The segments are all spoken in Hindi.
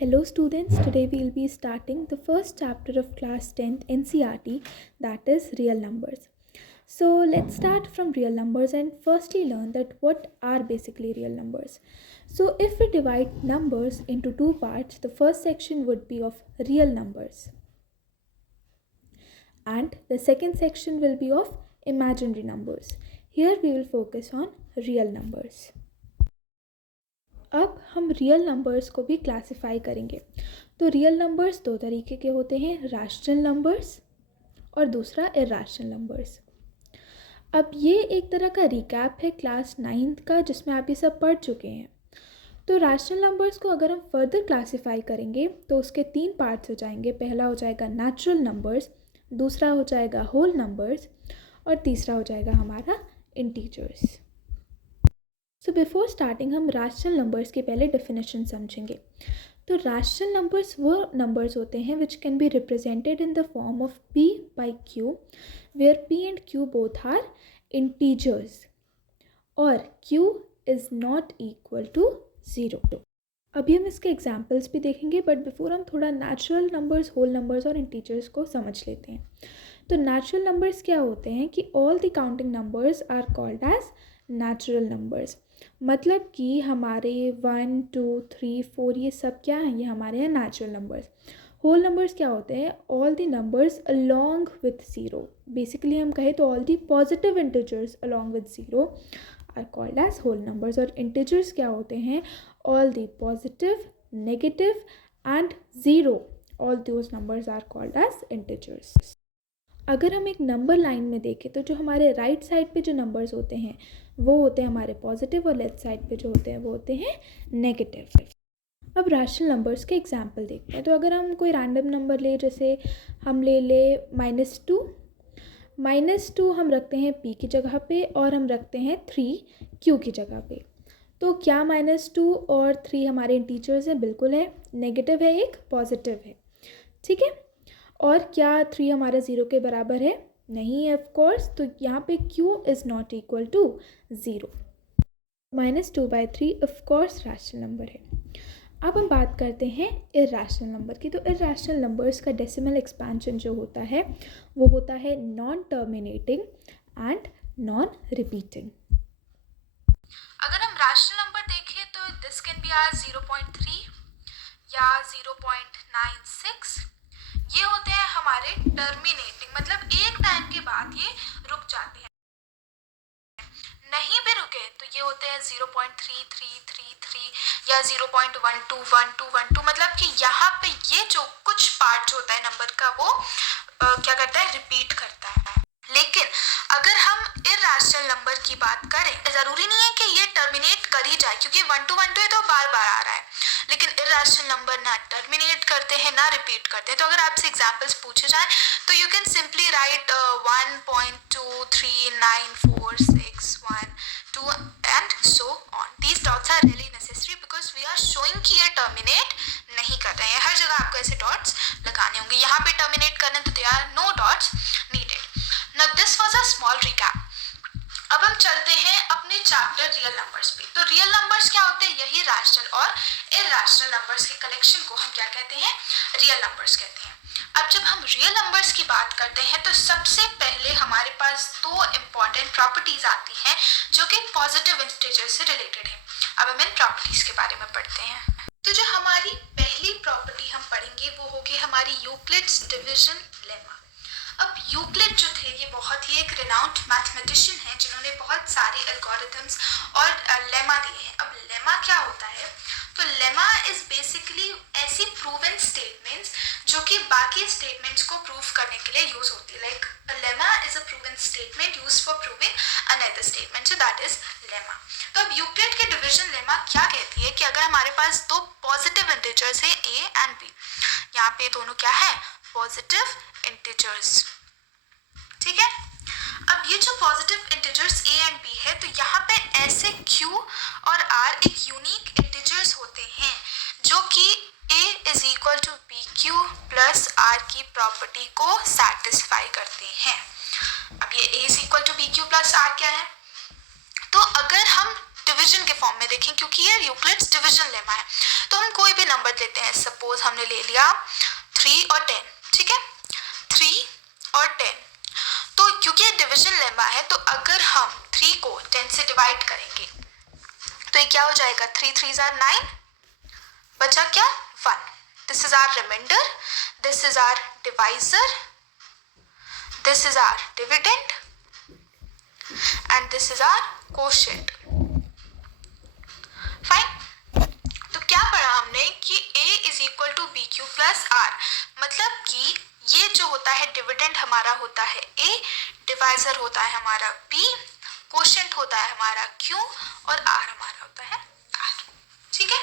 Hello students, today we will be starting the first chapter of class 10th NCERT, that is real numbers. So let's start from real numbers and firstly learn that what are basically real numbers. So if we divide numbers into two parts, the first section would be of real numbers and the second section will be of imaginary numbers. Here we will focus on real numbers. अब हम रियल नंबर्स को भी क्लासिफाई करेंगे। तो रियल नंबर्स दो तरीके के होते हैं, रैशनल नंबर्स और दूसरा इरैशनल नंबर्स। अब ये एक तरह का रिकैप है क्लास 9th का, जिसमें आप ये सब पढ़ चुके हैं। तो रैशनल नंबर्स को अगर हम फर्दर क्लासिफाई करेंगे तो उसके 3 पार्ट्स हो जाएंगे। पहला हो जाएगा नेचुरल नंबर्स, दूसरा हो जाएगा होल नंबर्स और तीसरा हो जाएगा हमारा इंटीजर्स। सो बिफोर स्टार्टिंग हम रैशनल नंबर्स की पहले डेफिनेशन समझेंगे। तो रैशनल नंबर्स वो नंबर्स होते हैं which can be represented in the form of p by q, where p and q both are integers और q is not equal to 0। अभी हम इसके एग्जाम्पल्स भी देखेंगे, बट बिफोर हम थोड़ा नेचुरल नंबर्स, होल नंबर्स और इंटीजर्स को समझ लेते हैं। तो नेचुरल नंबर्स क्या होते हैं कि all the counting numbers are called as natural numbers. मतलब कि हमारे 1, 2, 3, 4 ये सब क्या हैं, ये हमारे हैं नेचुरल नंबर्स। होल नंबर्स क्या होते हैं, all the numbers along with zero. Basically हम कहें तो all the positive integers along with zero are called as whole numbers. और इंटीजर्स क्या होते हैं, all the positive, negative and zero, all those numbers are called as integers. अगर हम एक नंबर लाइन में देखें तो जो हमारे राइट साइड पे जो नंबर्स होते हैं वो होते हैं हमारे पॉजिटिव और लेफ्ट साइड पे जो होते हैं वो होते हैं नेगेटिव। अब रैशनल नंबर्स के एग्जांपल देखते हैं। तो अगर हम कोई रैंडम नंबर ले, जैसे हम ले -2, -2 हम रखते हैं p की जगह पे और हम रखते हैं 3 q की जगह पे। तो क्या -2 और 3 हमारे इंटीजर्स हैं? बिल्कुल है। नेगेटिव है, एक पॉजिटिव है, ठीक है। और क्या 3 हमारा 0 के बराबर है? नहीं है ऑफ कोर्स। तो यहाँ पे q is not equal to 0। -2/3 of course rational number है। अब हम बात करते हैं इरैशनल नंबर की। तो इरैशनल नंबर्स का डेसिमल एक्सपेंशन जो होता है वो होता है non terminating and non repeating. अगर हम रैशनल नंबर देखें तो दिस कैन बी आर 0.3 या 0.96। ये होते हैं हमारे टर्मिनेटिंग, मतलब एक टाइम के बाद ये रुक जाते हैं। नहीं भी रुके तो ये होते हैं 0.3333 या 0.121212, मतलब कि यहाँ पे ये जो कुछ पार्ट जो होता है नंबर का वो क्या करता है, रिपीट करता है। लेकिन अगर हम इरैशनल नंबर की बात करें, ज़रूरी नहीं है कि ये टर्मिनेट कर ही जाए, क्योंकि 1 to 1 2 है तो बार बार आ रहा है। लेकिन इरैशनल नंबर ना टर्मिनेट करते हैं ना रिपीट करते हैं। तो अगर आपसे एग्जांपल्स पूछे जाएं तो you can simply write 1.2394612 and so on. These dots are really necessary because we are showing कि ये टर्मिनेट नहीं कर रहे हैं। हर जगह आपको ऐसे डॉट्स लगाने होंगे। यहाँ पे टर्मिनेट करने तो they are no dots needed. Now this was a small recap. अब हम चलते हैं अपने चैप्टर रियल नंबर्स पे। तो रियल नंबर्स क्या होते हैं, यही रैशनल और इरैशनल नंबर्स के कलेक्शन को हम क्या कहते हैं, रियल नंबर्स कहते हैं। अब जब हम रियल नंबर्स की बात करते हैं तो सबसे पहले हमारे पास 2 इम्पॉर्टेंट प्रॉपर्टीज आती हैं जो कि पॉजिटिव इंटीजर से रिलेटेड है। अब हम इन प्रॉपर्टीज के बारे में पढ़ते हैं। तो जो हमारी पहली प्रॉपर्टी हम पढ़ेंगे वो होगी हमारी यूक्लिड्स डिवीजन लेमा। अब यूक्लिड जो थे ये बहुत ही एक रिनाउंड मैथमेटिशियन हैं जिन्होंने बहुत सारे एल्गोरिथम्स और लेमा दिए हैं। अब लेमा क्या होता है, तो लेमा इज बेसिकली ऐसी प्रूवन स्टेटमेंट्स जो कि बाकी स्टेटमेंट्स को प्रूव करने के लिए यूज होती है। Like lemma is a proven statement use for proving another statement, so that is lemma. तो अब यूक्लिड के डिवीजन लेमा क्या कहती है कि अगर हमारे पास 2 पॉजिटिव इंटीजर्स है a एंड b, यहाँ पे दोनों क्या है, पॉजिटिव इंटीजर्स, ठीक है। अब ये जो positive integers a and b है, तो यहाँ पे ऐसे q और r एक यूनिक इंटीजर्स होते हैं जो कि a is equal to B Q plus r की प्रॉपर्टी को सेटिस्फाई करते हैं। अब ये a is equal to B Q plus r क्या है, तो अगर हम डिवीजन के फॉर्म में देखें, क्योंकि ये यूक्लिड्स डिवीजन लेमा है। तो हम कोई भी नंबर लेते हैं, सपोज हमने ले लिया 3 और 10, ठीक है, 3 और 10। तो क्योंकि ये डिवीजन लेमा है, तो अगर हम 3 को 10 से डिवाइड करेंगे तो ये क्या हो जाएगा, 3 3 are 9, बचा क्या 1। This is our remainder, this is our divisor, this is our dividend and this is our quotient. Fine. तो क्या पढ़ा हमने कि a is equal to B Q plus R, मतलब कि ये जो होता है डिविडेंड हमारा होता है a, डिवाइजर होता है हमारा b, कोशेंट होता है हमारा q और r हमारा होता है r। ठीक है,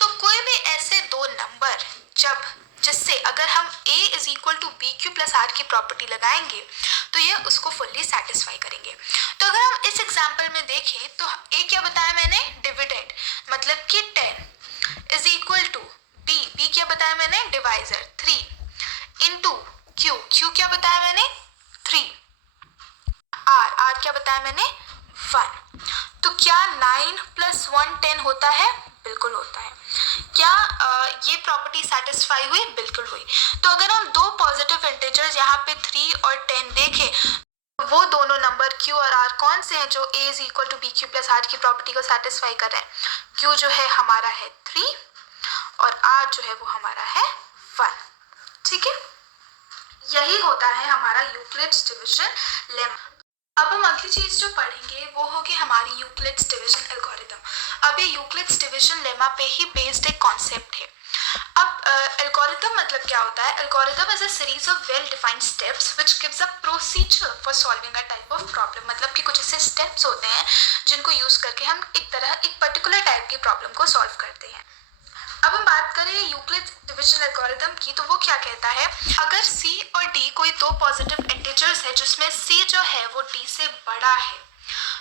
तो कोई भी ऐसे दो नंबर जब जिससे अगर हम a is equal to B Q plus R की प्रॉपर्टी लगाएंगे तो ये उसको फुल्ली सेटिस्फाई करेंगे। तो अगर हम इस एग्जांपल में देखें तो a क्या बताया मैंने, डिविडेंड, मतलब कि 10 इज इक्वल टू b क्या बताया मैंने, डिवाइजर 3 इंटू q क्या बताया मैंने 3, r क्या बताया मैंने 1। तो क्या 9 प्लस 1 10 होता है, बिल्कुल होता है। क्या ये प्रॉपर्टी सेटिस्फाई हुई, बिल्कुल हुई। तो अगर हम दो पॉजिटिव इंटीजर्स यहाँ पे 3 और 10 देखें, वो दोनों नंबर q और r कौन से हैं जो a is equal to B Q plus R की प्रॉपर्टी को सेटिस्फाई कर रहे हैं। q जो है हमारा है 3 और r जो है वो हमारा है 1। ठीक है, यही होता है हमारा यूक्लिड्स डिवीजन लेमा। अब हम अगली चीज जो पढ़ेंगे वो होगी हमारी यूक्लिड्स डिवीजन एल्गोरिथम। अब ये यूक्लिड्स डिवीजन लेमा पे ही बेस्ड एक कॉन्सेप्ट है। अब एल्गोरिथम मतलब क्या होता है, algorithm is a series of well defined steps which gives a procedure for solving a type of problem, मतलब कि कुछ ऐसे स्टेप्स होते हैं जिनको यूज करके हम एक पर्टिकुलर टाइप की प्रॉब्लम को सॉल्व करते हैं। अब हम बात करें यूक्लिड्स डिवीजन एल्गोरिथम की, तो वो क्या कहता है, अगर c और d कोई दो पॉजिटिव इंटीजर्स है जिसमें c जो है वो d से बड़ा है,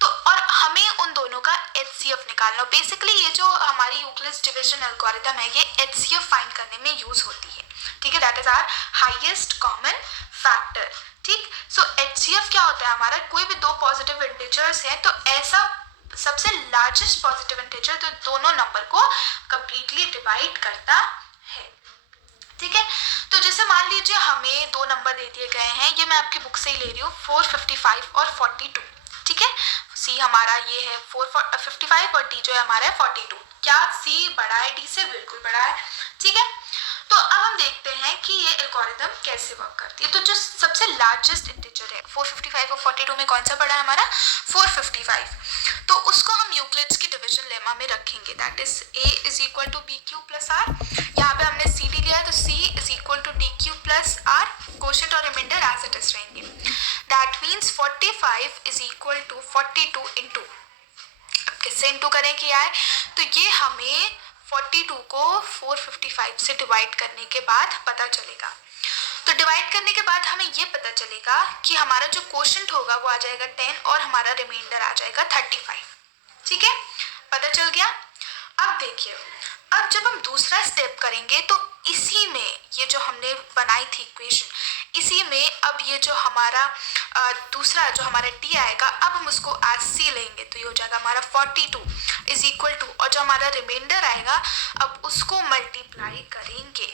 तो और हमें उन दोनों का HCF निकालना। बेसिकली ये जो हमारी यूक्लिड्स डिवीजन एल्गोरिथम है ये HCF फाइंड करने में यूज होती है। ठीक है, that is our highest common factor. ठीक, सो HCF क्या होता है हमारा, कोई भी दो पॉजिटिव इंटीजर्स है तो ऐसा सबसे लार्जेस्ट पॉजिटिव इंटीजर तो दोनों नंबर को कंप्लीटली डिवाइड करता है। ठीक है, तो जैसे मान लीजिए हमें दो नंबर दे दिए गए हैं, ये मैं आपकी बुक से ही ले रही हूँ, 455 और 42। ठीक है, c हमारा ये है 455 और d जो है हमारा है 42। क्या c बड़ा है d से, बिल्कुल बड़ा है। ठीक है, तो अब हम देखते हैं कि ये एल्गोरिथम कैसे वर्क करती है। तो जो सबसे लार्जेस्ट इंटीजर है 455 और 42 में कौन सा पड़ा है हमारा, 455, तो उसको हम यूक्लिड्स की डिवीजन लेमा में रखेंगे, that is a is equal to B Q plus R. यहाँ पे हमने c लिया है तो c is equal to D Q plus R, quotient और रिमाइंडर एज इट इज रहेंगे। That means 45 is equal to 42 into, अब किससे इंटू करें कि आए, तो ये हमें 42 को 455 से डिवाइड करने के बाद पता चलेगा। तो डिवाइड करने के बाद हमें ये पता चलेगा कि हमारा जो कोशेंट होगा वो आ जाएगा 10 और हमारा रिमाइंडर आ जाएगा 35। ठीक है, पता चल गया। अब देखिए, अब जब हम दूसरा स्टेप करेंगे तो इसी में ये जो हमने बनाई थी इक्वेशन, इसी में अब ये जो हमारा दूसरा जो हमारा d आएगा, अब हम उसको एज c लेंगे तो ये हो जाएगा हमारा 42 इज इक्वल टू, और जो हमारा रिमाइंडर आएगा अब उसको मल्टीप्लाई करेंगे।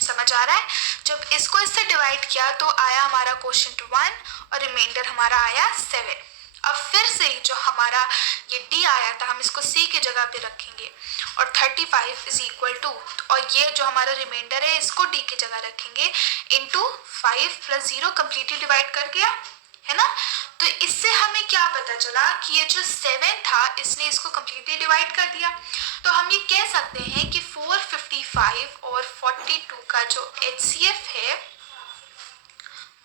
समझ आ रहा है, जब इसको इससे डिवाइड किया तो आया हमारा कोशेंट 1 और रिमाइंडर हमारा आया 7। अब फिर से जो हमारा ये d आया था हम इसको c की जगह पे रखेंगे और 35 इज इक्वल टू, और ये जो हमारा रिमाइंडर है इसको d की जगह रखेंगे इंटू 5 प्लस 0, कम्प्लीटली डिवाइड कर गया है ना। तो इससे हमें क्या पता चला कि ये जो 7 था इसने इसको कम्प्लीटली डिवाइड कर दिया। तो हम ये कह सकते हैं कि 455 और 42 का जो HCF है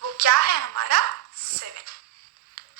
वो क्या है हमारा 7।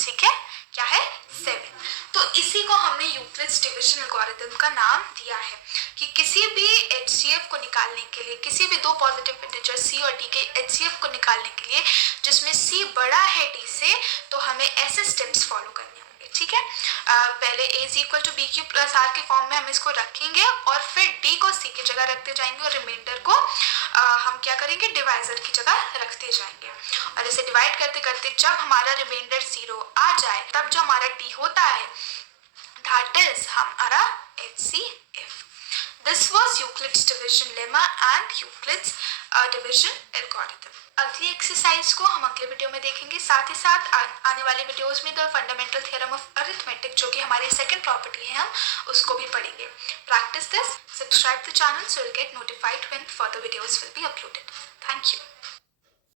ठीक है, क्या है 7। तो इसी को हमने यूक्लिड्स डिवीजन एल्गोरिथम का नाम दिया है कि किसी भी HCF को निकालने के लिए, किसी भी दो पॉजिटिव इंटीजर c और d के HCF को निकालने के लिए जिसमें c बड़ा है d से, तो हमें ऐसे स्टेप्स फॉलो करने होंगे। ठीक है, पहले a is equal to B Q plus R के फॉर्म में हम इसको रखेंगे और फिर d को c की जगह रखते जाएंगे और रिमाइंडर को हम क्या करेंगे, डिवाइजर की जगह रखते जाएंगे। और इसे डिवाइड करते करते जब हमारा रिमाइंडर 0 आ जाए तब जो हमारा d होता है दैट इज हमारा HCF. This was Euclid's division lemma and Euclid's division algorithm. अगली एक्सरसाइज को हम अगले वीडियो में देखेंगे. साथ ही साथ आने वाले वीडियोस में the fundamental theorem of arithmetic, जो कि हमारी सेकंड प्रॉपर्टी है, हम उसको भी पढ़ेंगे. Practice this, subscribe the channel so you'll get notified when further videos will be uploaded. Thank you.